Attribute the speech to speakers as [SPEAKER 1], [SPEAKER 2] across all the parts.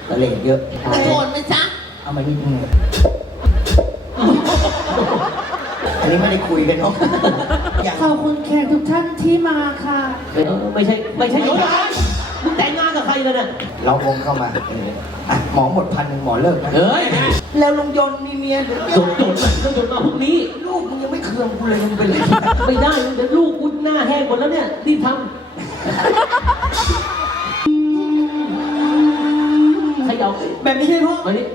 [SPEAKER 1] ตะเล่เยอะ
[SPEAKER 2] โกรธไหมจ๊ะ
[SPEAKER 1] เอามานิดนึงอันนี้ไม่ได้คุยกันเนาะ
[SPEAKER 3] ขอบคุณแขกทุกท่านที่มาค่ะ
[SPEAKER 4] ไม่ใช่ยศมึงแต่งงานกับใครกันน่ะ
[SPEAKER 1] เราวงเข้ามาหมอหมด1,000หมอเลิกนะ
[SPEAKER 4] เฮ้ย
[SPEAKER 1] แล้วลุงยนต์มีเมียหรือ
[SPEAKER 4] จดมาพรุ่งนี้
[SPEAKER 1] ลูกมึงยังไม่เคืองกูเลยมึงเป็นไร
[SPEAKER 4] ไม่ได้เดี๋ยวลูกกูหน้าแห้งหมดแล้วเนี่ยรีบทำใครเอา
[SPEAKER 1] แบบนี้ใช่พ่อ
[SPEAKER 4] วันนี้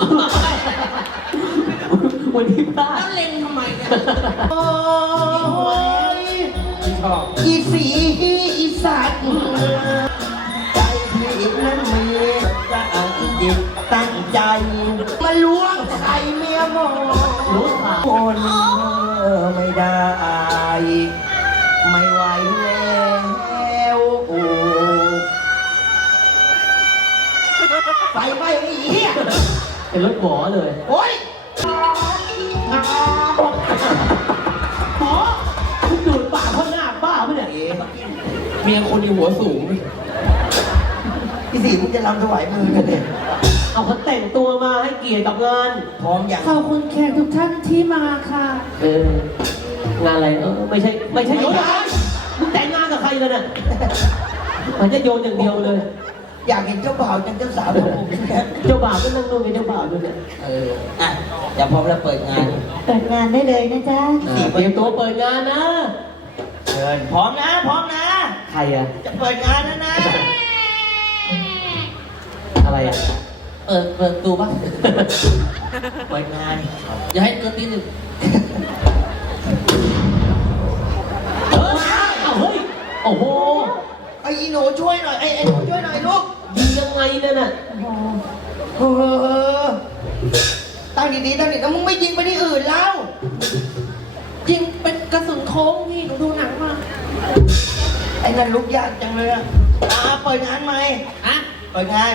[SPEAKER 4] วันนี้พลาด
[SPEAKER 2] แล้วเล็งทำไมเนี่ย
[SPEAKER 1] โอ้ยอีสีอีสัตว์ใจพี่นั้นมีตั้งใจมาล้วงไข่เมียหมอคนไม่ได้ไม่ไหวแล้วไฟไหม้ไอ้เหี้ย
[SPEAKER 4] เป็นรถหมอเลย
[SPEAKER 1] โอ๊ย
[SPEAKER 4] หมอคุณดูดปากข้างหน้าบ้าไหมเนี่ยเมียคนอยู่หัวสูง
[SPEAKER 1] พี่สีมึงจะรำถวายมือกันเนี่ย
[SPEAKER 4] เอาเขาแต่งตัวมาให้เกียรติกับงาน
[SPEAKER 1] พร้อมอย่าง
[SPEAKER 3] ขอบคุณแขกทุกท่านที่มาค่ะ
[SPEAKER 4] งานอะไรไม่ใช่โยนมึงแต่งงานกับใครกันน่ะมันจะโยนอย่างเดียวเลย
[SPEAKER 1] อยากเห็นเจ้าบ่าวจังเจ้าสาวของผมเนี่ย
[SPEAKER 4] เจ้าบ่าวก็นั่งนู่นกับเจ้าบ่าวด้วยเนี่ย
[SPEAKER 1] อย่าพร้อมแล้วเปิดงาน
[SPEAKER 3] ได้เลยนะจ๊ะ
[SPEAKER 4] เตรียมตัวเปิดงานนะ
[SPEAKER 1] เชิญพร้อมนะ
[SPEAKER 4] ใครอะ
[SPEAKER 1] จะเปิดงานนะ
[SPEAKER 4] อะไรอะ
[SPEAKER 1] เปิดตูป่ะเปิดงาน
[SPEAKER 2] อย่าให้เกินตีหนึ่ง
[SPEAKER 4] เฮ้ยโอ้โห
[SPEAKER 1] ไอ้หนูช่วยหน่อยไอ้หนูช่วยหน่อยลูก
[SPEAKER 4] ยิงยังไงเนี่ยน่ะ
[SPEAKER 1] ตั้งดีๆแล้วมึงไม่ยิงไปที่อื่นแล้ว
[SPEAKER 2] ยิงเป็นกระสุนโค้งนี่หนูดูหนังมา
[SPEAKER 1] ไอ้นั่นลุกยากจังเลยเปิดงานไหมเปิดงาน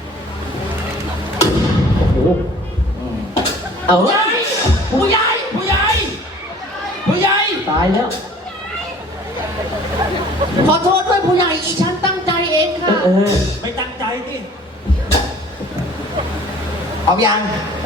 [SPEAKER 4] เอา
[SPEAKER 2] ผู้ใหญ่
[SPEAKER 4] ตายแล้ว
[SPEAKER 2] ขอโทษด้วยผู้ใหญ่อีฉันตั้งใจเองค่ะ
[SPEAKER 1] ไม่ตั้งใจสิเอายัง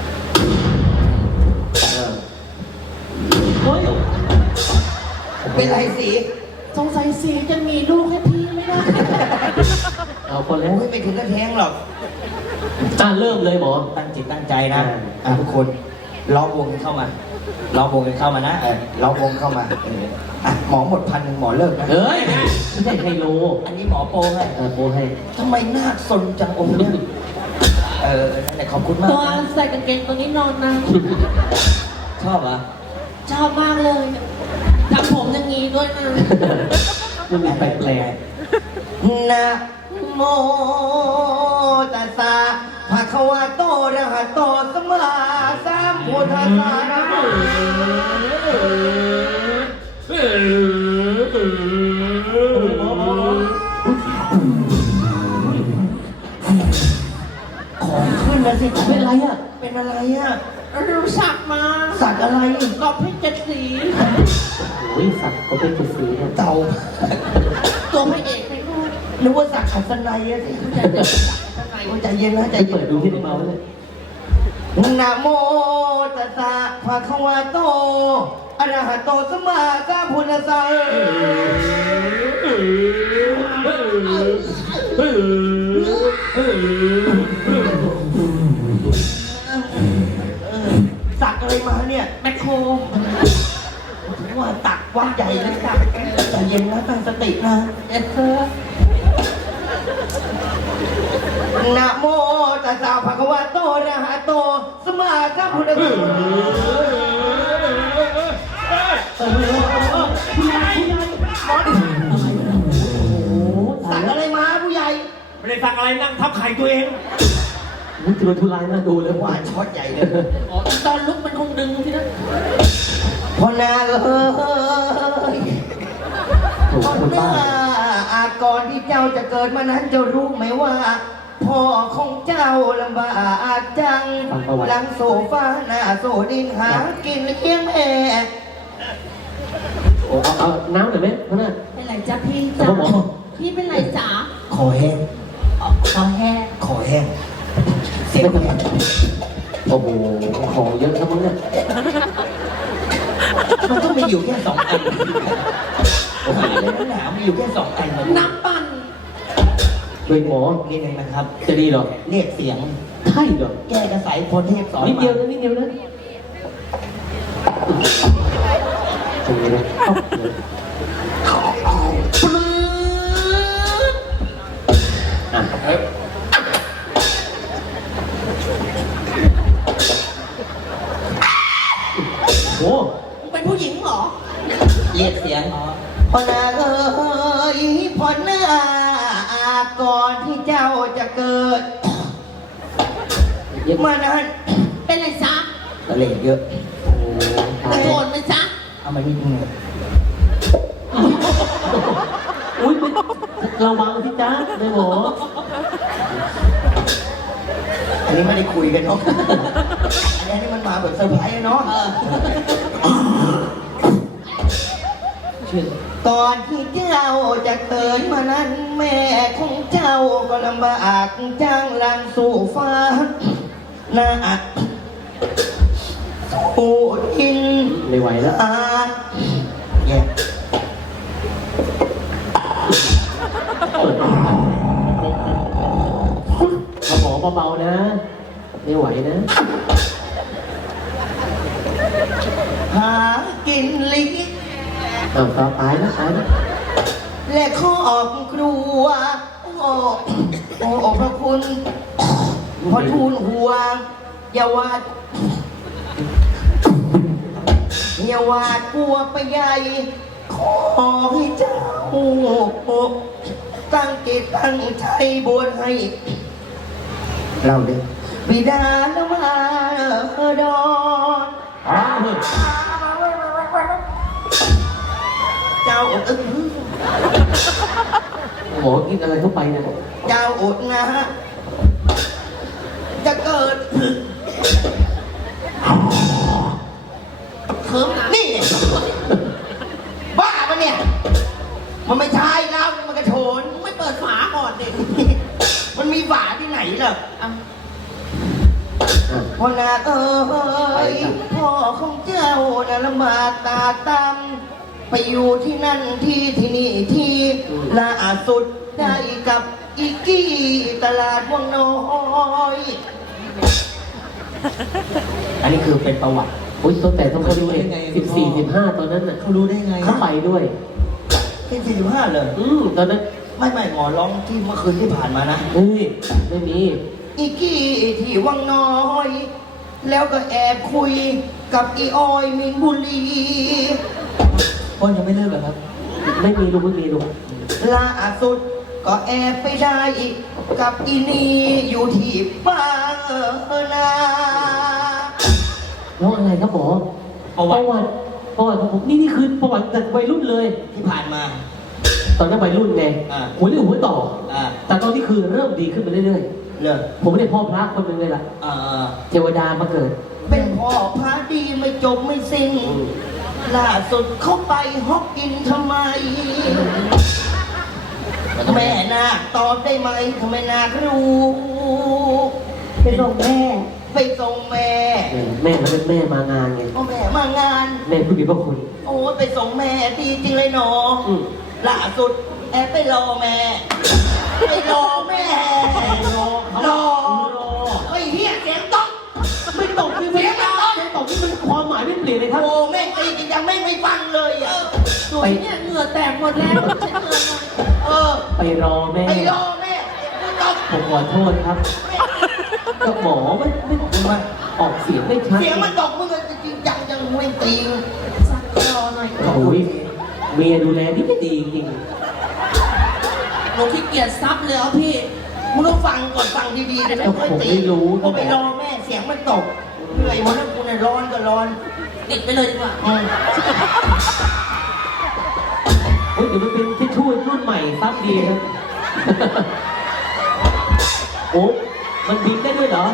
[SPEAKER 4] เฮ้ย
[SPEAKER 1] เป็นไรสี
[SPEAKER 2] สงสัยสีจะมีลูกให้พี่ไม่ได้
[SPEAKER 4] เอาคนแล้ว
[SPEAKER 1] ไม่ถึงกระแทงหรอก
[SPEAKER 4] เริ่มเลยหมอ
[SPEAKER 1] ตั้งจิตตั้งใจนะทุกคนล้อวงกันเข้ามานะล้อวงเข้ามาหมอหมด1,000หมอเลิกนะ
[SPEAKER 4] เฮ้ยไม่ใช่ไฮโล
[SPEAKER 1] อันนี้หมอโปให้
[SPEAKER 4] โปให้
[SPEAKER 1] ทำไมหน้าสนจังองค์เนี่ยนั่นแหละขอบคุณมาก
[SPEAKER 2] ตัวใส่กางเกงตัวนี้นอนนะ
[SPEAKER 1] ชอบเหรอ
[SPEAKER 2] ชอบมากเลยทำผมอย่างนี้ด้วยนะ
[SPEAKER 4] มันมีแปลก
[SPEAKER 1] นะโมตัสสะภะคะวะโตอะระหะโตสัมมาสัมพุทธัสสะนะของขึ้นนะสิ
[SPEAKER 4] เป็นอะไรอ่ะ
[SPEAKER 2] สักมา
[SPEAKER 1] สักอะไร
[SPEAKER 2] กอบเพชร7 สี
[SPEAKER 4] โอ้ยสักก็เป็น7 สี
[SPEAKER 1] เต่า
[SPEAKER 2] ตัวพระเอกไม่รู้
[SPEAKER 1] นึกว่าสักขัดสนัยสิใจเย็นนะใจเย็น
[SPEAKER 4] เปิดดูที่ไหนมาเลย
[SPEAKER 1] นะโมตัสสะภะคะวะโตอะระหะโตสัมมาสัมพุทธัสสะสักอะไรมาเนี่ย
[SPEAKER 2] แมคโคร
[SPEAKER 1] ว่าตักว่าใหญ่เลยตักใจเย็นนะตั้งสตินะนะโมตัสสะภะคะวะโตอะระหะโตสัมมาสัมพุทธัสสะ
[SPEAKER 4] ผู้ใหญ่
[SPEAKER 1] สักอะไรมาผู้ใหญ่
[SPEAKER 5] ไม่ได้สักอะไรนั่งทับไข่ตัวเอง
[SPEAKER 4] มุจทุลายน่าดูเลย
[SPEAKER 1] ว่าช็อตใหญ่เลย
[SPEAKER 2] ตอนลุกมันคงดึงที่นั่น
[SPEAKER 1] พอนาก่อนที่เจ้าจะเกิดมานั้นเจ้ารู้ไหมว่าพ่อของเจ้าลำบากจังหลังโซฟาหน้าโซดินหากินเลี้ยงแม่
[SPEAKER 4] เอาน้ำหน่อยไหมพ่อเนี่ย
[SPEAKER 2] เป็นไรจ๊ะพี่จ๋าพี่เป็นไรจ๋า
[SPEAKER 1] คอแห้ง
[SPEAKER 2] คอแห้ง
[SPEAKER 1] คอแห้งเสียง
[SPEAKER 4] โอ้โหของเยอะครับมึงเนี่ย
[SPEAKER 1] มันต้องมีอยู่แค่2 อันโอ้โหหนามีอยู่แค่2 อัน
[SPEAKER 2] น้ำปั่น
[SPEAKER 4] ด้วยหมอ
[SPEAKER 1] นี่เองนะครับ
[SPEAKER 4] จะดีเหรอ
[SPEAKER 1] เรียกเสียง
[SPEAKER 4] ใช่เหรอ
[SPEAKER 1] แก้กระสายพรเทพสอน
[SPEAKER 4] นิดเดียว
[SPEAKER 1] มา
[SPEAKER 4] นะนิดเดียวนะตรงนี้นะอ่ะโอ้
[SPEAKER 2] มึงเป็นผู้หญิงเหรอ
[SPEAKER 1] เรียกเสียงพ่อนาเอ้ยพ่อนาก่อนที่เจ้าจะเกิด
[SPEAKER 4] เยอะ
[SPEAKER 1] มานั้น
[SPEAKER 2] เป็นไรจ๊ะ
[SPEAKER 1] ก็เล่นเยอะ
[SPEAKER 4] โอ้ตาย
[SPEAKER 2] โกรธไหมจ๊ะ
[SPEAKER 1] เอามานิดนึง
[SPEAKER 4] อุ้ยเป็นระวังที่จ้าในหมอ
[SPEAKER 1] อันนี้ไม่ได้คุยกันเนาะอันนี้มันมาแบบเซอร์ไพรส์เนาะ
[SPEAKER 4] เชื่อ
[SPEAKER 1] ตอนที่เจ้าจะเกิดมานั้นแม่ของเจ้าก็ลำบากจ้างลางสู่ฟ้าหน้าสู้อิน
[SPEAKER 4] ไม่ไหวแล้ว
[SPEAKER 1] แย่
[SPEAKER 4] ถ้าหมอเบาๆนะไม่ไหวนะ
[SPEAKER 1] หากินลิง
[SPEAKER 4] อ้าวตายแล้วตายแล้ว
[SPEAKER 1] และขอบครัวโอ้พระคุณพอทูลหัวอย่าวาดกลัวไปใหญ่ขอให้เจ้าตั้งจิตตั้งใจบวชให้เราเด้อบิดาละมาดอน
[SPEAKER 4] อ้าวเฮ้ย
[SPEAKER 1] เจ้าอด
[SPEAKER 4] หมอกินอะไรเข้าไปเนี่ย
[SPEAKER 1] เจ้าอดนะจะเกิดเขิมนี่เนี่ยบ้าปะเนี่ย มันไม่ใช่แล้วมันกระโถน
[SPEAKER 2] มึงไม่เปิดฝาก่อนดิ
[SPEAKER 1] มันมีฝาที่ไหนล่ะ
[SPEAKER 2] อ่ะ
[SPEAKER 1] พ่อนาเอ้ยพ่อของเจ้าน่ะลำบากตาตำไปอยู่ที่นั่นที่นี่ที่ล่าสุดได้กับอีกกี้ตลาดวังน้อย อันนี้คือเป็นประวัติ
[SPEAKER 4] อุ้ยตั้งแต่ต้องเขาดูเลย14 15ตอนนั้นน่ะ
[SPEAKER 1] เขารู้ได้ไง
[SPEAKER 4] เขาไปด้วย
[SPEAKER 1] ที่45เลย
[SPEAKER 4] ตอนนั้น
[SPEAKER 1] ไม่หมอร้องที่เมื่อคืนที่ผ่านมานะ
[SPEAKER 4] เฮ้ยไม่มี
[SPEAKER 1] อีกี้ที่วังน้อย แล้วก็แอบคุยกับอีออยมินบุรีพ่อยังไม่เลิกเหรอครับ
[SPEAKER 4] ไม่มีลูกไม่มีลูก
[SPEAKER 1] ล่าสุดก็แอบไปได้กับอีนี่อยู่ที่บ้านนา
[SPEAKER 4] แล้วอะไรครับหมอประวัติของผมนี่คือประวัติจากวัยรุ่นเลย
[SPEAKER 1] ที่ผ่านมา
[SPEAKER 4] ตอนนั้นวัยรุ่นไง
[SPEAKER 1] อ่า
[SPEAKER 4] หัวเรี่ยวหัวต่อ
[SPEAKER 1] อ่า
[SPEAKER 4] แต่ตอนนี้คือเริ่มดีขึ้นไปเรื่อย
[SPEAKER 1] เลิก
[SPEAKER 4] ๆผมไม่ได้พ่อพระคนหนึ่งเลยล่ะ
[SPEAKER 1] อ่า
[SPEAKER 4] เทวดามาเกิด
[SPEAKER 1] เป็นพ่อพระดีไม่จบไม่สิ้นล่าสุดเข้าไปฮอกกินทำไม แม่นาคตอบได้ไหมทำไมนาครู้
[SPEAKER 3] ไปส่งแม่
[SPEAKER 1] ไปส่งแม่
[SPEAKER 4] แม่เขาเป็นแม่มางานไง
[SPEAKER 1] พ่อแม่มางาน
[SPEAKER 4] แม่ผู้มีพระคุณ
[SPEAKER 1] โอ้ยไปส่งแม่ดีจริงเลยหนอ
[SPEAKER 4] อืม
[SPEAKER 1] ล่าสุดแอบไปรอแม่ ไปรอแม่รอไอ้เหี้ยเสียงต๊อก
[SPEAKER 4] ไม่ตกคือไม่ตกไม่ตกนี่มันความหมายไม่เปลี่ยนเลยครับ
[SPEAKER 1] โอ้แม่งตีจริงยังแม่งไม่ฟังเลยอ่ะ
[SPEAKER 2] ดูสิเนี่ยเหงื่อแตกหมดแล้วใช้เหงื่อหน่อย
[SPEAKER 1] เออ
[SPEAKER 4] ไปรอแม่
[SPEAKER 1] ไปรอแม่กูต๊อก
[SPEAKER 4] ผมขอโทษครับก็หมอไม่ออกเสียงไม่ชัด
[SPEAKER 1] เสียงมันตกมึงจริงจังยังไม่ตี
[SPEAKER 2] ซักรอหน่อย
[SPEAKER 4] โอ้ยเมียดูแลนี่ไม่ดีจริง
[SPEAKER 2] หนูขี้เกียจซับเลยเอาพี่
[SPEAKER 1] มึงต้องฟังก่อนฟังดีๆจะไม่ค่อยตีพอไปรอแม่เสียงมันตกเหนื่อยหมดแล้วกูเนี่ยร้อนก็ร้อน
[SPEAKER 2] ติดไปเลยดีกว่า
[SPEAKER 4] เฮ้ยเดี๋ยวมันเป็นที่ช่วยรุ่นใหม่ซับดีครับ โอ้มันบินได้ด้วยเหรอ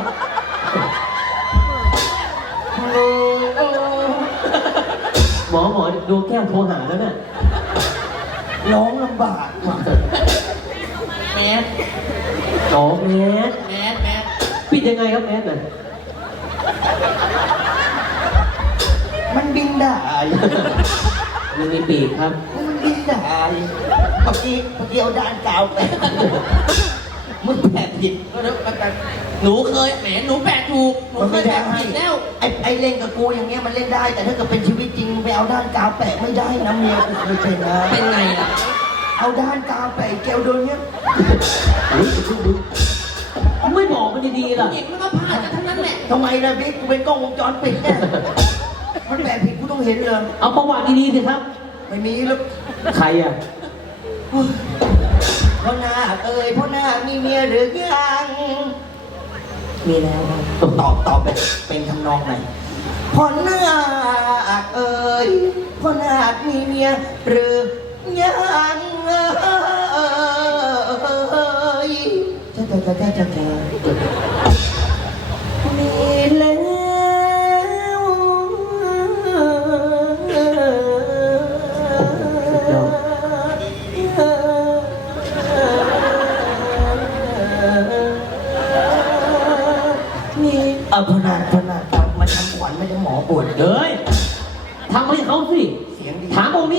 [SPEAKER 4] หมอดวงแก้วโทรหาแล้วน่ะ
[SPEAKER 1] ร้องลำบากว่ะ
[SPEAKER 2] แมส
[SPEAKER 4] โอ้แม่
[SPEAKER 2] แมส
[SPEAKER 4] ปิดยังไงครับแมสน่ะ
[SPEAKER 1] มันบินได้
[SPEAKER 4] มันมีปีกครับ
[SPEAKER 1] มันบินได้เมื่อกี้เอาด้านกาวไปมึงแปะผิด
[SPEAKER 2] หนูเคยแหมหนูแปะถูกหนู
[SPEAKER 1] มัน
[SPEAKER 2] เค
[SPEAKER 1] ไม่
[SPEAKER 2] ย
[SPEAKER 1] ได้
[SPEAKER 2] แปะผิดแล้ว
[SPEAKER 1] ไอ้เล่นกับกูอย่างเงี้ยมันเล่นได้ แต่ถ้าเกิดเป็นชีวิตจริงไปเอาด้านกาวแปะไม่ได้นะเมียกูเคยเป็นนะ
[SPEAKER 2] เป็นไงล่ะ
[SPEAKER 1] เอาด้านกาวแปะเกลโดนเนี้ย
[SPEAKER 4] ไม่บอกมันดีๆล่ะ
[SPEAKER 2] เด็กมันก็พลาดกันทั้งนั้นแหละ
[SPEAKER 1] ทำไมนะบิ๊กกูเป็นกล้องวงจรปิดเนี่ยมันแปะผิดกูต้องเห็นเลย
[SPEAKER 4] เอาประวัติดีๆสิครับ
[SPEAKER 1] ไม่มีแล้ว
[SPEAKER 4] ใครอ่ะ
[SPEAKER 1] พ่อนาคพ่อนาคมีเมียหรือยังมีแล้วครับตอบเป็นทำนองไหนพ่อนาคพ่อนาคมีเมียหรือยังจะมีแล้วนี่พนาครับมาทำขวัญไม่ได้หมอบวช
[SPEAKER 4] เฮ้ยทำให้เขาสิ
[SPEAKER 1] เสียงดี
[SPEAKER 4] ถามองค์นี้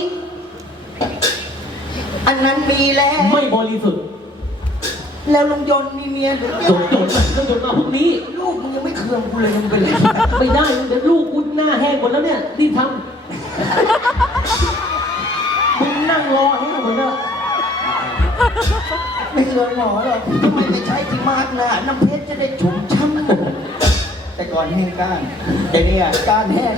[SPEAKER 1] อันนั้นมีแล้ว
[SPEAKER 4] ไม่บริสุทธิ์
[SPEAKER 1] แล้วลุงยนต์มีเมียหรือ
[SPEAKER 4] จดมาพรุ่งนี้
[SPEAKER 1] ลูกมึงยังไม่เคืองกูเลยยังเป็นเลย
[SPEAKER 4] ไม่ได้เดี๋ยวลูกกูหน้าแห้งหมดแล้วเนี่ยรีบทำมึงนั่งรอให้หมดแล้ว
[SPEAKER 1] ไม่เคืองหมอหรอกทำไมไม่ใช้ที่มาร์กนะน้ำเพชรจะได้ชุ่มช่ำแต่ก่อนแห้งก้านแต่เนี่ยก้านแห้ง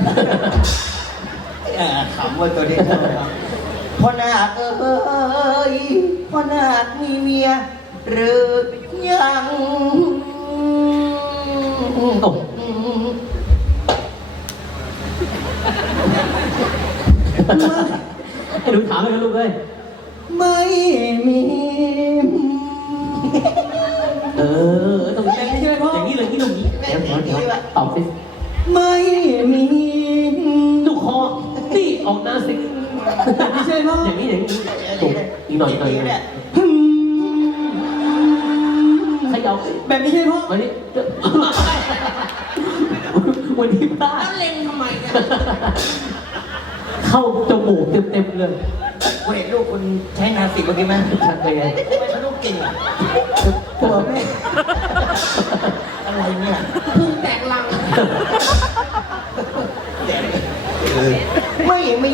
[SPEAKER 1] ขำว่าตัวเด็กพ่อนาคพ่อนาคมีเมียหรือยัง
[SPEAKER 4] โอ้ให้หนูถามเลยนะลูกเอ้ย
[SPEAKER 1] ไม่มี
[SPEAKER 4] ตรงนี้ใช่ไหมพ่ออย่างนี้เลยที่ตรงนี้เดี๋ยวตอบสิ
[SPEAKER 1] ไม่มี
[SPEAKER 4] ลูกคอนี่ออกหน้าสิไม่ใช่พ่ออย่างนี้ถูกอีกหน่อยขยับแบบนี้ใช่พ่อวันนี้วันนี้พลาด
[SPEAKER 2] แล้วเล็งทำไมเนี่ย
[SPEAKER 4] เข้าจมูกเต็มเลย
[SPEAKER 1] คุณเห็นลูกคุณใช้นาสิกเมื่อกี้ไหม
[SPEAKER 4] ชัดไปไง
[SPEAKER 1] ทำไมลูกเก่งอ่ะตัวแม่อะไรเนี่ย
[SPEAKER 2] เพึ่งแตกลัง
[SPEAKER 1] ไม่มี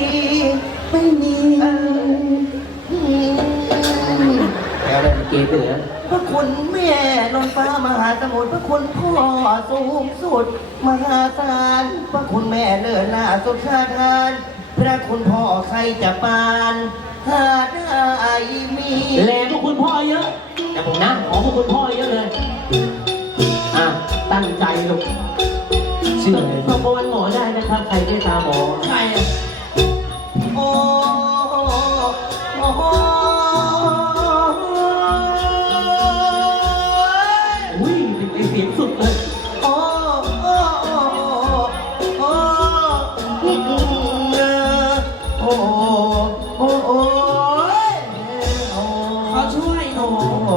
[SPEAKER 1] แล้วเลย
[SPEAKER 4] เกย์เหนือ
[SPEAKER 1] พระคุณแม่นนฟ้ามหาสมุทรพระคุณพ่อสูงสุดมหาศาลพระคุณแม่เลิศหน้าสุดชาทานพระคุณพ่อใครจะปานหาได้มี
[SPEAKER 4] แรงพวกคุณพ่อเยอะแต่ผมนะขอพวกคุณพ่อเยอะเลยตั้งใจลูกเชื่อเลยประมวลหมอได้นะครับใครได้ตาหมอ
[SPEAKER 2] ใครอ่ะ
[SPEAKER 1] โอ้โห
[SPEAKER 4] อุ้ยเป็นเสียงสุดเลย
[SPEAKER 1] โอ้โอ้โอ้โอ้โอ้โอ้โอ้
[SPEAKER 2] เขาช่วยหนู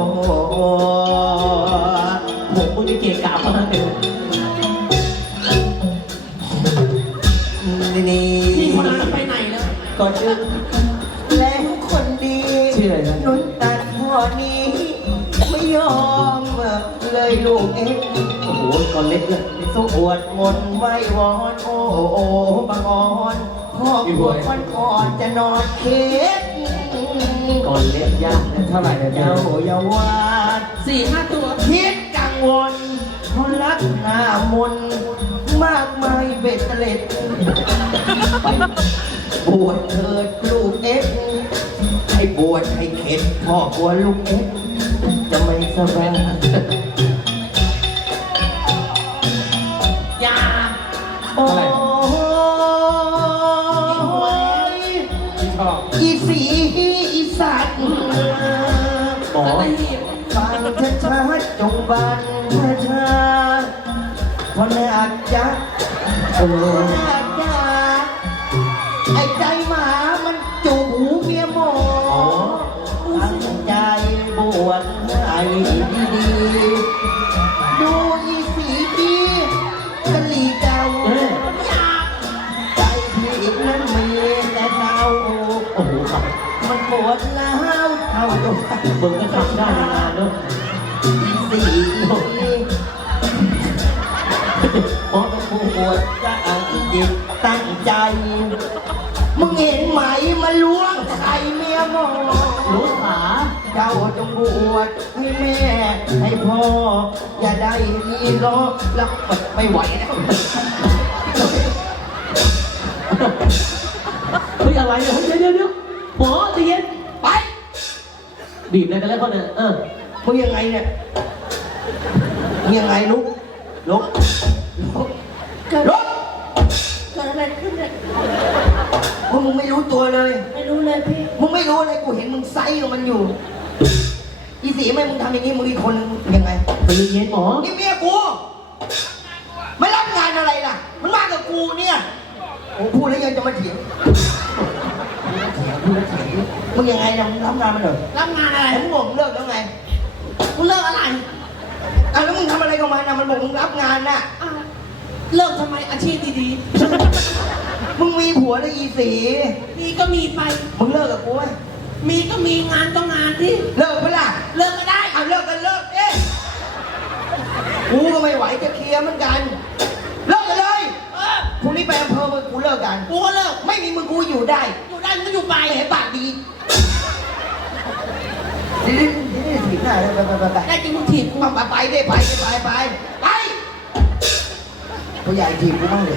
[SPEAKER 4] ผมมึงจะเกะกะมากเลย
[SPEAKER 1] นี่
[SPEAKER 2] พี่คนนั้นไปไหนแล้ว
[SPEAKER 1] ก่อนอื่นแล้วคนดี
[SPEAKER 4] ชื่ออะไรนะ
[SPEAKER 1] นุ่นตัดพ่อนี้ไม่ยอมเลยลูกเอ็ก
[SPEAKER 4] โอ้โหตอนเล็กเลย
[SPEAKER 1] สวดมนต์ไหว้วอนโอ้โอ้บังอ่อนพ่อปวดวันก่อนจะนอนเค้ก
[SPEAKER 4] ก่อนเล็กยากนะเท่าไหร่นะ
[SPEAKER 1] เจ้าอย่าวาด
[SPEAKER 2] 4-5 ตัว
[SPEAKER 1] คิดกังวลเพราะรักหน้ามนต์มากมายเบ็ดเตล็ดบวชเถิดลูกเอ็กให้บวชให้เข็ดพ่อกลัวลูกเอ็กจะไม่สบาย
[SPEAKER 2] อย่า
[SPEAKER 1] โอ้ย
[SPEAKER 5] ที่ชอบ
[SPEAKER 1] อีสีอีสัตว์
[SPEAKER 4] หมอ
[SPEAKER 2] อะไรอีก
[SPEAKER 1] ฟังช้าๆจงบันช้าๆเพราะนาคยักษ์นาคยักษ์ไอ้ใจหมามันจูบหูเมียหมอตั้งใจบวชให้ดีๆดูจิตตั้งใจ มึงเห็นไหมมันล้วงไข่เมียหมอ
[SPEAKER 4] รู้ขา
[SPEAKER 1] เจ้าจงบวชให้แม่ให้พ่อ อย่าได้มีล้อรับไม่ไหวแล้ว
[SPEAKER 4] เฮ้ยอะไรเนี่ยเฮ้ยเดี๋ยวหมอใจเย็น
[SPEAKER 1] ไป
[SPEAKER 4] บีบอะไรกันแล้วคนเนี่ย
[SPEAKER 1] มึงยังไงเนี่ยมึงยังไงลุกลุกลุก
[SPEAKER 2] เกิด
[SPEAKER 1] ลุก
[SPEAKER 2] เกิดอะไรขึ้นเนี่ย
[SPEAKER 1] มึงไม่รู้ตัวเลย
[SPEAKER 2] ไม่รู้เลยพี่
[SPEAKER 1] มึงไม่รู้อะไรกูเห็นมึงไซส์กับมันอยู่ อีสีไม่มึงทำอย่างนี้มึงอีกคนนึงยังไง
[SPEAKER 4] ใจเย็นหมอ
[SPEAKER 1] นี่เมียกู ไม่รับงานอะไรล่ะ มันมากับกูเนี่ยโอ้พูดแล้วยังจะมาเถียงมึงยังไงนะมึงรับงานมันเหรอ
[SPEAKER 2] รับงานอะไร
[SPEAKER 1] แล้วมึงบอกมึงเลิกแล้วไง
[SPEAKER 2] กูเลิกอะไร
[SPEAKER 1] อ่ะแล้วมึงทำอะไรกับมันนะมันบอกมึงรับงานน่ะ
[SPEAKER 2] อ้าวเลิกทำไมอาชีพดี
[SPEAKER 1] มึงมีผัวแล้วอีสี
[SPEAKER 2] ๆมีก็มีไป
[SPEAKER 1] มึงเลิกกับกูไหม
[SPEAKER 2] มีก็มีงานก็งานที่
[SPEAKER 1] เลิกเปะล่า
[SPEAKER 2] เลิกก็ได้
[SPEAKER 1] เอาเลิกกันเลิกเอ๊ะกูก็ไม่ไหวจะเคลียร์เหมือนกัน เลิกกันเลย
[SPEAKER 2] เออ
[SPEAKER 1] พรุ่งนี้ไปอำเภอมึงกูเลิกกัน
[SPEAKER 2] กูก็เลิก
[SPEAKER 1] ไม่มีมึงกูอยู่ได้
[SPEAKER 2] อยู่ได้มึงก็อยู่ไป
[SPEAKER 1] ไปเห็นปากดีนี่ถีบหน้าเลยไป
[SPEAKER 2] ได้จริงมึงถีบกู
[SPEAKER 1] ไปได้ไปผู้ใหญ่ถีบกูบ้างเลย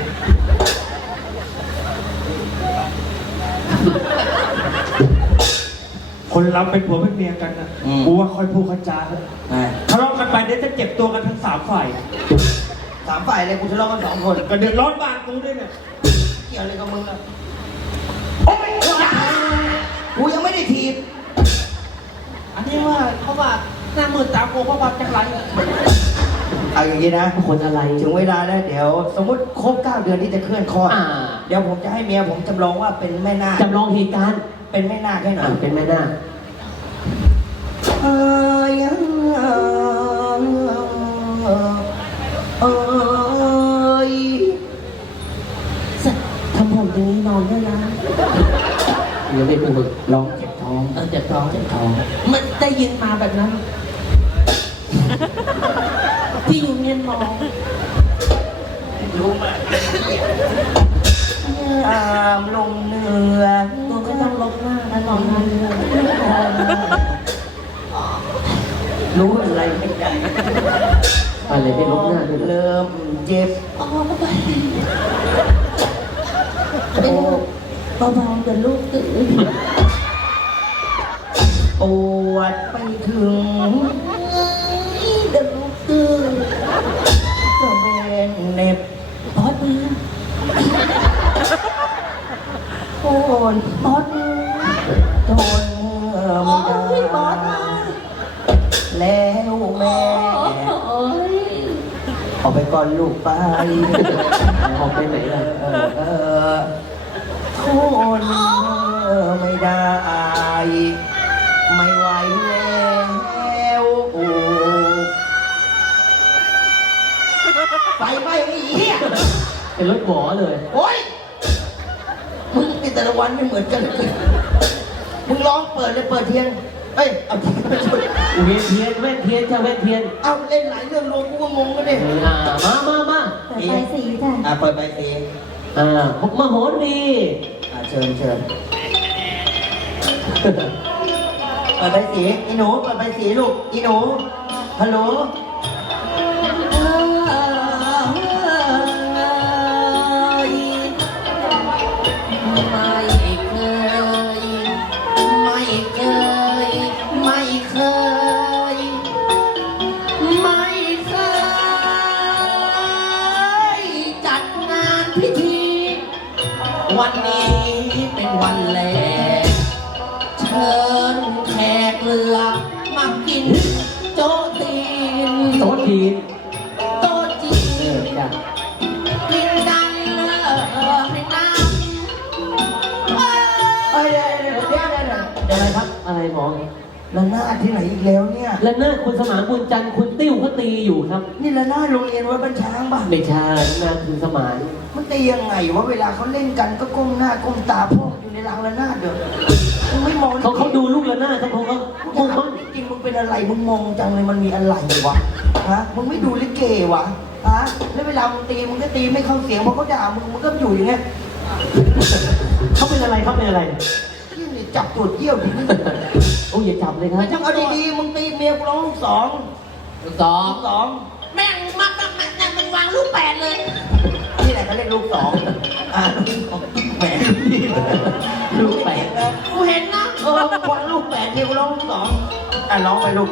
[SPEAKER 5] คนเราเป็นผัวเป็นเมียกันนะกูว่าค่อยพูดค่อยจาเถอะทะเลาะกันไปเดี๋ยวจะเจ็บตัวกันทั้งสามฝ่าย
[SPEAKER 1] สามฝ่ายเลยกูทะเลาะกันสองคน
[SPEAKER 5] ก็เดือดร้อนบ้านกูด้วยเนี่ย
[SPEAKER 1] เกี่ยวอะไรกับมึงอะโอ๊ยกูยังไม่ได้ถีบ
[SPEAKER 2] อันนี้ว่าเขาว่าหน้ามืดตาโกเพราะว่าจักไรเลย
[SPEAKER 1] เอาอย่างนี้นะ
[SPEAKER 4] คนอะไร
[SPEAKER 1] ถึงเวลาแล้วเดี๋ยว สมมติครบ9 เดือนที่จะเคลื่อนคลอด เดี๋ยวผมจะให้เมียผมจำลองว่าเป็นแม่นาค
[SPEAKER 4] จำลองเหตุการณ์
[SPEAKER 1] เป็นแม่นาคให้หน่อย
[SPEAKER 4] เป็นแม่นาค
[SPEAKER 1] เอ้ยเอ้ย
[SPEAKER 2] ทำผมอย่างนี้นอนได้ยัง
[SPEAKER 4] เดี๋ยวไปปลูก
[SPEAKER 1] ลองเจ็บท้อง
[SPEAKER 2] เจ็บท้องมันได้ยินมาแบบนั้น ที่อยู่เมียนมอง
[SPEAKER 1] รู้ไหมอามลงเหนือ
[SPEAKER 2] ตัวก็ต้องลบหน้านะลองหน้า
[SPEAKER 1] รู้อะไรไม่ได้
[SPEAKER 4] อะไรไปลบหน้าด้วย
[SPEAKER 1] เริ่มเจ็บ
[SPEAKER 2] อ๋อไปเบาๆเดี๋ยวลูกตื่น
[SPEAKER 1] ปวดไปถึง
[SPEAKER 2] เดี๋ยวลูกตื่น
[SPEAKER 1] กระเบนเหน็บ
[SPEAKER 2] บอสมา
[SPEAKER 1] โอนบอสทน
[SPEAKER 2] อ๋อ
[SPEAKER 1] ไม่
[SPEAKER 2] พี่บอส
[SPEAKER 1] ได้
[SPEAKER 2] มา
[SPEAKER 1] แล้วแม่
[SPEAKER 2] โอ้ย
[SPEAKER 1] ออกไปก่อนลูกไป
[SPEAKER 4] ออกไปไหนล่ะ
[SPEAKER 1] ทนไม่ได้ ไม่ไหวแล้วไฟไหม้ไอ้เหี้ย
[SPEAKER 4] เป็นรถหมอเลย
[SPEAKER 1] โอ๊ย มึงในแต่ละวันไม่เหมือนกันเลยมึงร้องเปิดเลยเปิดเทียน เอ้ย เอาเทียนมาช่วย
[SPEAKER 4] เวียนเทียนแว่นเทียนจ้าแว่นเทียน
[SPEAKER 1] เอาเล่นหลายเรื่องรวมกูก็งงกันดิ
[SPEAKER 4] มา
[SPEAKER 3] เปิดไฟสีจ้ะ
[SPEAKER 1] เปิดใบสี
[SPEAKER 4] มโหรี
[SPEAKER 1] เชิญเปิดใบสีอีหนูเปิดใบสีลูกอีหนูฮัลโหล
[SPEAKER 2] วันนี้เป็นวันแรกเชิญแขกเรือมากินโจ๊ะตีน
[SPEAKER 4] โต๊ะจีน
[SPEAKER 2] โต๊ะจี
[SPEAKER 4] จ้ะ
[SPEAKER 2] กินดันให้น้
[SPEAKER 1] เอ้ยเดี๋ยว
[SPEAKER 4] อะไรครับ อะไรหมอ
[SPEAKER 1] ระนาดที่ไหนอีกแล้วเนี่ย
[SPEAKER 4] และหน้าคุณสมานบุญจันทร์คุณติ้วเขาตีอยู่ครับ
[SPEAKER 1] นี่ระนาดโรงเรียนวัดบ้านช้างป่ะ
[SPEAKER 4] ไม่ใช่หน้าคุณสมาน
[SPEAKER 1] มันตียังไงวะเวลาเขาเล่นกันก็ก้มหน้าก้มตาพวกอยู่ในรางระนาดเด้อมึงไม่มอง
[SPEAKER 4] เขาดูลูกละหน้าดเขามุ่งมั่น
[SPEAKER 1] จริงมึงเป็นอะไรมึงมองจังเลยมันมีอะไรวะฮะมึงไม่ดูลิเกวะแล้วเวลามึงตีมึงก็ตีไม่เข้าเสียงเพราะเขาด่ามึงก็อยู่อย่างเงี้ย
[SPEAKER 4] เขาเป็นอะไรเขาเป็นอะไร
[SPEAKER 1] ที่นี่จับตรวจเยี่ยวทีนี้
[SPEAKER 4] โอ้ยอย่าจับเลยครับ
[SPEAKER 1] เอาดีๆมึงตีเมียกูร้องลูกสอง
[SPEAKER 2] สอง
[SPEAKER 1] ลูกสอง
[SPEAKER 2] แม่งมันวางลูกแปดเลย
[SPEAKER 1] นี่แหละเขาเรียกลูกสองแหม
[SPEAKER 4] ลูกแปด
[SPEAKER 2] กูเห็นนะ
[SPEAKER 1] วันลูกแปดเมียกูร้องลูกสองร้องไปลูก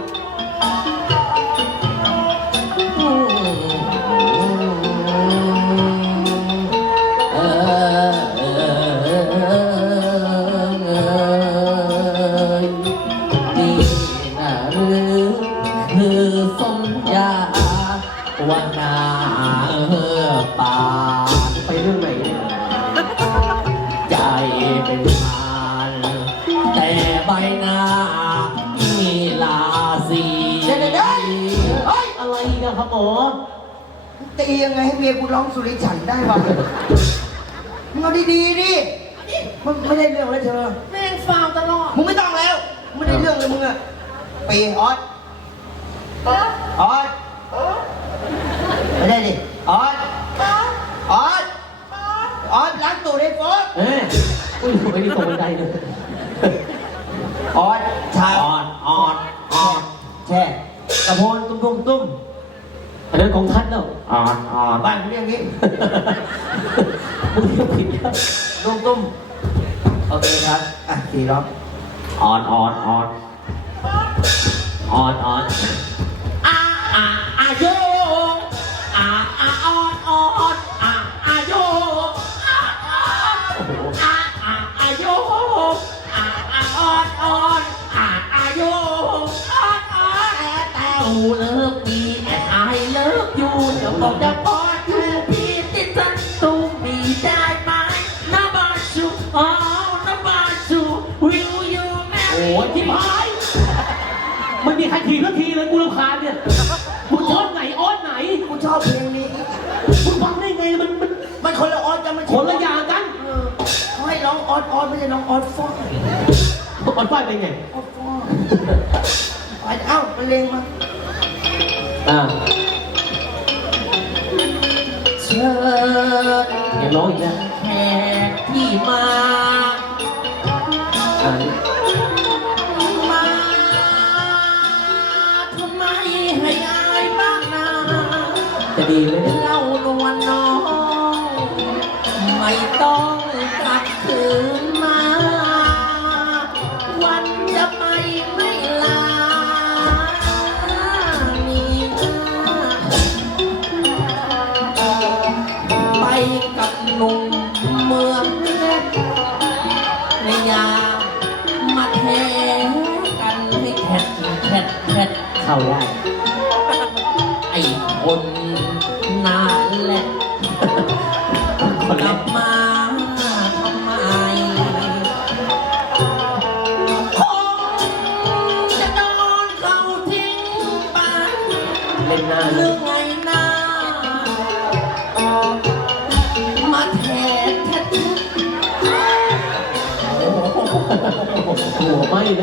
[SPEAKER 2] นี่นะหรือคือสมญาวันนาป่า
[SPEAKER 4] ไปเรื่องไหนเนี่ย
[SPEAKER 2] ใจเป็นพานแต่ใบหน้ามีลาสี
[SPEAKER 1] เดี๋ยวเฮ้ย
[SPEAKER 4] อะไรอีกันครับหมอ
[SPEAKER 1] ตียังไงให้เมียกูร้องสุริฉันได้วะมึงเอาดีๆดิมันไม่ได้เรื่องแล้วเธอ
[SPEAKER 2] แม่งฟาวตลอด
[SPEAKER 1] มึงไม่ต้องแล้วไม่ได้เรื่องเลยมึงอะปีออสไม่ได้ดิออสล้างตูดให้โฟก
[SPEAKER 4] เอ้ยอุ้ยไม่ได้ตกบันไดเลย
[SPEAKER 1] ออสชาแช่กระโพนตุ้ม
[SPEAKER 4] อันนั้นของทัดแล้ว
[SPEAKER 1] บ้านกูเรียกงี้
[SPEAKER 4] มึงก็ผิดแล้ว
[SPEAKER 1] ตุ้มโอเคครับสี่รอบ
[SPEAKER 2] อ่อนโยอ่อนโยโยแต่หูเลิกดีแอนไอเลิกอยู่เดี๋ยวบอกจะพออยู่พี่ติดสันตูมีได้ไหมน้าบาชูน้าบาชูวิวยูแม่
[SPEAKER 4] โอ้ยที่พายไม่มีใครถีบสักทีเลยกูรำคาญเนี่ยมึงอ้อนไหน
[SPEAKER 1] กูชอบเพลงนี้
[SPEAKER 4] มึงฟังได้ไงมัน
[SPEAKER 1] มันคนละออสกันมัน
[SPEAKER 4] คนละอย่างกัน
[SPEAKER 1] เขาให้ร้องออสไม่ใช่ร้องออสฟอย
[SPEAKER 4] อ่อนฝ้ายเป็นไง
[SPEAKER 1] ออสฟอยเอ้ามันเลงมา
[SPEAKER 2] เชิญ
[SPEAKER 4] อย่าร้องอีกนะ
[SPEAKER 2] แขกที่มาทำไมให้อายบ้างนะ
[SPEAKER 4] จะดีไหมเนี่ย
[SPEAKER 2] เล่านวลน้องไม่ต้องกลับคืนมา วันจะไปไม่ลานี่ไปกับหนุ่มเมืองเล็กในยามมาแทงกันให้แคท
[SPEAKER 4] เข้าได้
[SPEAKER 2] ไอ้คนนานแหละกลับมาทำไมคงจะโดนเขาทิ้งไป
[SPEAKER 4] เล่นหน้า
[SPEAKER 2] ห
[SPEAKER 4] เล
[SPEAKER 2] รื
[SPEAKER 4] ย
[SPEAKER 2] อไงนะมาแทนแค่
[SPEAKER 4] หัวไหมนะ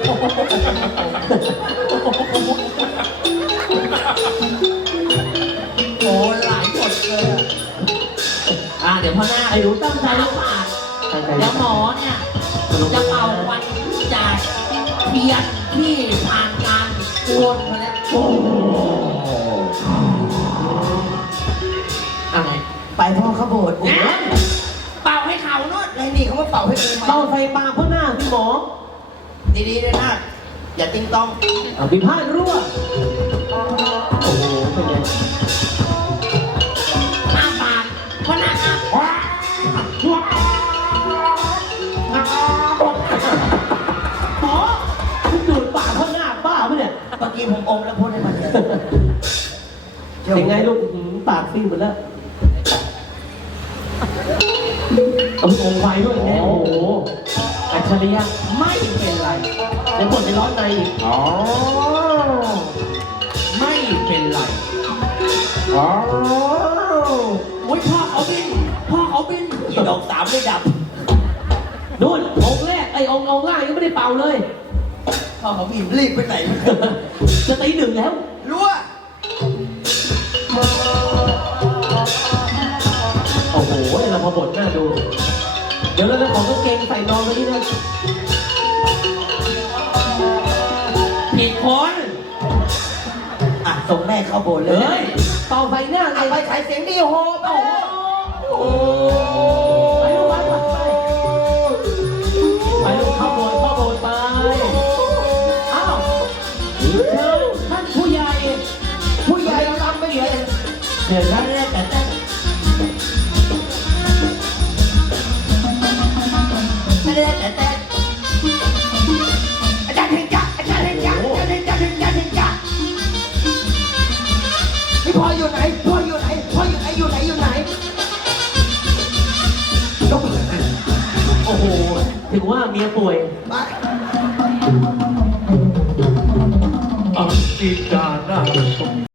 [SPEAKER 2] โอ้หลายบทเลยเดี๋ยวพ่อหน้า
[SPEAKER 4] ไอ้หนูตั้งใจ
[SPEAKER 2] จะ
[SPEAKER 4] แล้ว
[SPEAKER 2] ผ่าน
[SPEAKER 4] ตั้งใจ
[SPEAKER 2] แล้วหมอเนี่ยจะเป่าควันจากเทียนที่ผ่านการกวนมาแล้วโอ้อะไร
[SPEAKER 1] ไปพ่อขบฏ
[SPEAKER 2] นะเป่าให้เขาโนด
[SPEAKER 1] ไอ้นี่เขามาเป่าให้กูมา
[SPEAKER 4] เป้าใส่ปากพ่อหน้าพี่หมอ
[SPEAKER 1] ดีๆเลยนะอย่าติ้งต้อง
[SPEAKER 4] เอาพิพาทรั่วโอ้โหเป็นไง
[SPEAKER 2] อ้าปากพ่อหน้าอ้า
[SPEAKER 4] หมอคุณดูดปากพ่อหน้าบ้าปะเนี่ย
[SPEAKER 1] เมื่อกี้ผมอมแล้วพ่นให้มันเนี่ย
[SPEAKER 4] เป็นไงลูกปากซีดหมดแล้วเอาองไฟด้วยแน่โอ้โหอัจฉริยะ
[SPEAKER 2] ไม่เป็นไร
[SPEAKER 4] เดี๋ยวปวดในร้อนในอีก
[SPEAKER 2] ไม่เป็นไร
[SPEAKER 1] อ๋อ
[SPEAKER 2] โอ้ยพ่อเขาบิน
[SPEAKER 1] อีดอกสามไม่ดับ
[SPEAKER 4] นู่นองค์แรกไอ้องค์ล่างยังไม่ได้เป่าเลย
[SPEAKER 1] พ่อเขาบินรีบไปไหน
[SPEAKER 4] จะตีหนึ่งแล้ว
[SPEAKER 1] รู้ว่าส่งแม่เข้าโบสถ์เล
[SPEAKER 4] เฮ้
[SPEAKER 1] ย
[SPEAKER 4] ยเป่าไฟหน้าเล
[SPEAKER 1] เอา
[SPEAKER 4] ย
[SPEAKER 1] ไปขายเสียงดีโหโอ้โห
[SPEAKER 4] ไปลูกวัดไปลูกเข้าโบสถ์ไปอ้าวเชิญท่านผู้ใหญ่
[SPEAKER 1] ผู้ใหญ่รำไปเรียน
[SPEAKER 4] เชิญท่านแต่
[SPEAKER 1] แต่อาจารย์เฮงจ้ะอาจารย์เฮงจ้ะอาจารย์เฮงจ้ะอาจารย์เฮงจ้ะนี่พ่ออยู่ไหนพ่ออยู่ไหนพ่ออยู่ไหนอยู่ไหนอยู่ไหน
[SPEAKER 4] โอ้โหถึงว่าเมียป่วย
[SPEAKER 1] มา
[SPEAKER 5] อธิการนะ